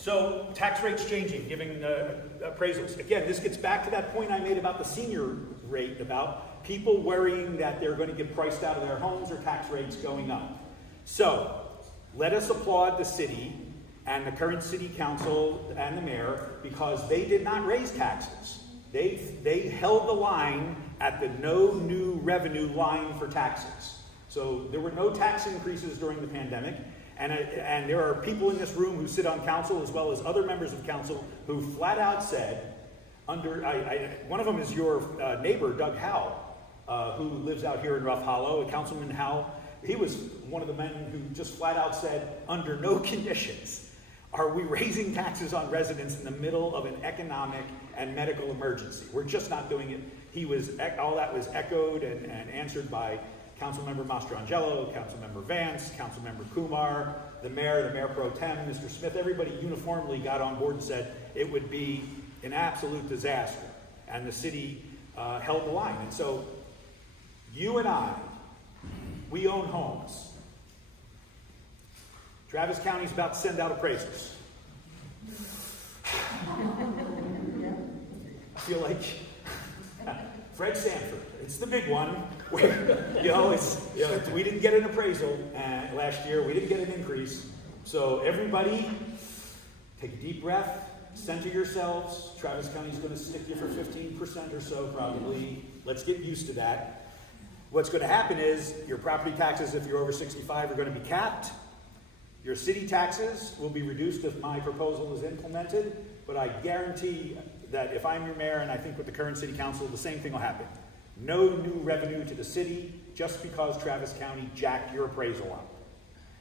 So tax rates changing, giving appraisals. Again, this gets back to that point I made about the senior rate, about people worrying that they're going to get priced out of their homes or tax rates going up. So let us applaud the city and the current city council and the mayor, because they did not raise taxes. They held the line at the no new revenue line for taxes. So there were no tax increases during the pandemic. And there are people in this room who sit on council, as well as other members of council, who flat out said, one of them is your neighbor, Doug Howe, who lives out here in Rough Hollow, Councilman Howe. He was one of the men who just flat out said, under no conditions are we raising taxes on residents in the middle of an economic and medical emergency. We're just not doing it. All that was echoed and answered by Councilmember Mastrangelo, Councilmember Vance, Councilmember Kumar, the mayor pro tem, Mr. Smith. Everybody uniformly got on board and said it would be an absolute disaster. And the city held the line. And so you and I, we own homes. Travis County's about to send out appraisals. I feel like Fred Sanford. It's the big one where, we didn't get an appraisal last year. We didn't get an increase. So everybody, take a deep breath, center yourselves. Travis County's going to stick you for 15% or so probably. Let's get used to that. What's going to happen is your property taxes, if you're over 65, are going to be capped. Your city taxes will be reduced if my proposal is implemented, but I guarantee that if I'm your mayor, and I think with the current city council, the same thing will happen. No new revenue to the city just because Travis County jacked your appraisal up.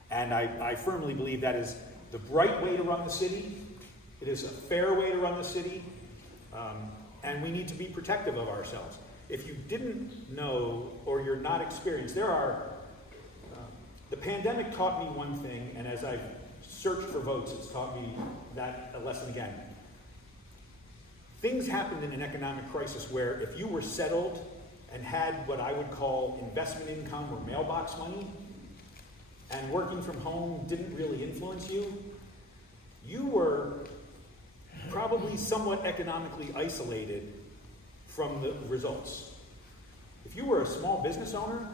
And I firmly believe that is the right way to run the city. It is a fair way to run the city. And we need to be protective of ourselves. If you didn't know or you're not experienced, the pandemic taught me one thing, and as I've searched for votes, it's taught me that a lesson again. Things happened in an economic crisis where if you were settled and had what I would call investment income or mailbox money, and working from home didn't really influence you, you were probably somewhat economically isolated from the results. If you were a small business owner,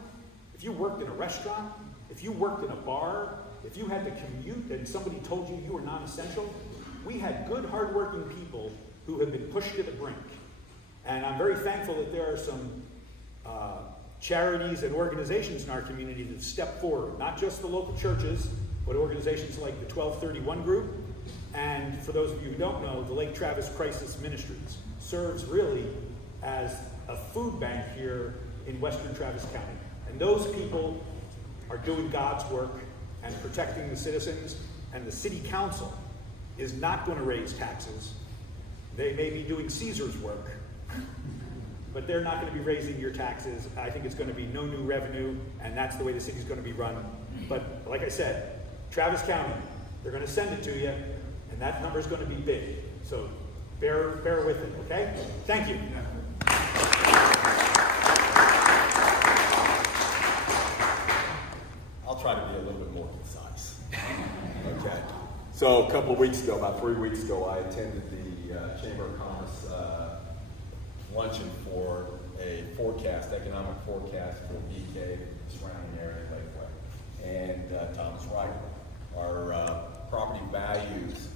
if you worked in a restaurant, if you worked in a bar, if you had to commute and somebody told you you were non-essential, we had good, hardworking people who have been pushed to the brink. And I'm very thankful that there are some charities and organizations in our community that step forward, not just the local churches, but organizations like the 1231 group. And for those of you who don't know, the Lake Travis Crisis Ministries serves really as a food bank here in Western Travis County. And those people are doing God's work and protecting the citizens, and the city council is not going to raise taxes. They may be doing Caesar's work, but they're not going to be raising your taxes. I think it's going to be no new revenue, and that's the way the city's going to be run. But like I said, Travis County, they're going to send it to you, and that number is going to be big. So bear with it, okay? Thank you. I'll try to be a little bit more concise. Okay. So a couple of weeks ago, about 3 weeks ago, I attended the Chamber of Commerce luncheon for a economic forecast for BK, the surrounding area, Lakeway, and Thomas Wright. Our property values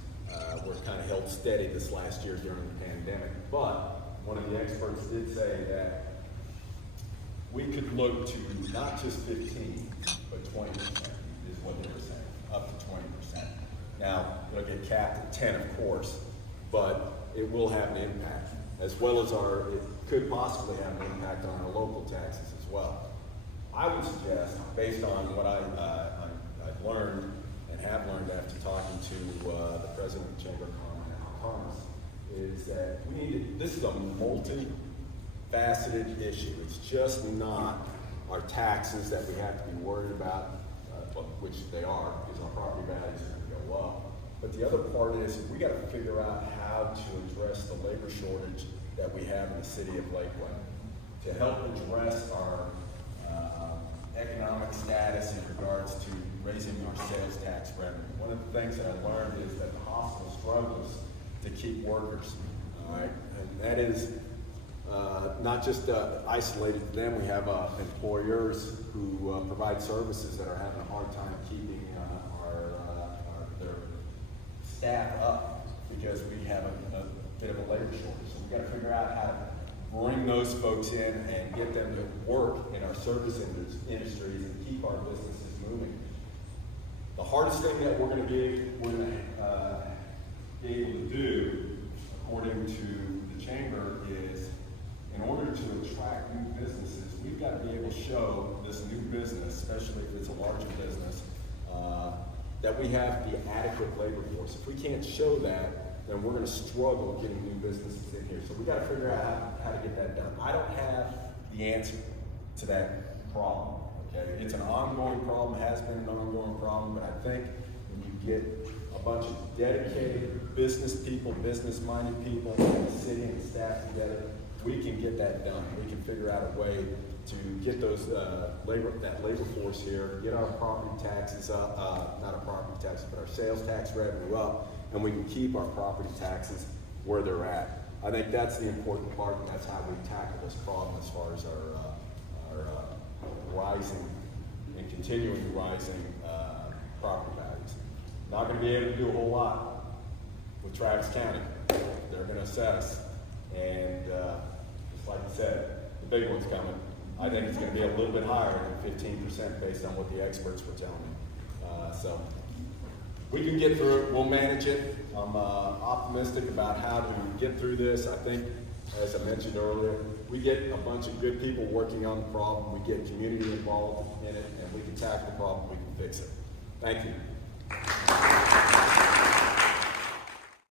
were kind of held steady this last year during the pandemic, but one of the experts did say that we could look to not just 15, but 20% is what they were saying, up to 20%. Now, it'll get capped at 10, of course, but it will have an impact, as well as it could possibly have an impact on our local taxes as well. I would suggest, based on what I've learned and have learned after talking to the president of the Chamber of Commerce, is that this is a multi-faceted issue. It's just not our taxes that we have to be worried about, which they are, because our property values are going to go up. But the other part is we got to figure out how to address the labor shortage that we have in the city of Lakeway. To help address our economic current status in regards to raising our sales tax revenue. One of the things that I learned is that the hospital struggles to keep workers, all right? And that is not just isolated to them. We have employers who provide services that are having a hard time keeping their staff up because we have a bit of a labor shortage. So we've got to figure out how to bring those folks in and get them to work in our service industries and keep our businesses moving. The hardest thing that we're going to be able to do, according to the chamber, is in order to attract new businesses, we've got to be able to show this new business, especially if it's a larger business, that we have the adequate labor force. If we can't show that, then we're going to struggle getting new businesses in here. So we've got to figure out how to get that done. I don't have the answer to that problem. Okay? It's an ongoing problem, has been an ongoing problem, but I think when you get a bunch of dedicated business people, business-minded people, and the city and the staff together, we can get that done. We can figure out a way to get those that labor force here, get our property taxes up, not our property taxes, but our sales tax revenue up, and we can keep our property taxes where they're at. I think that's the important part, and that's how we tackle this problem as far as our rising and continuing rising property values. Not going to be able to do a whole lot with Travis County. They're going to assess, and just like I said, the big one's coming. I think it's going to be a little bit higher than 15% based on what the experts were telling me. So we can get through it. We'll manage it. I'm optimistic about how to get through this. I think, as I mentioned earlier, we get a bunch of good people working on the problem. We get community involved in it, and we can tackle the problem. We can fix it. Thank you.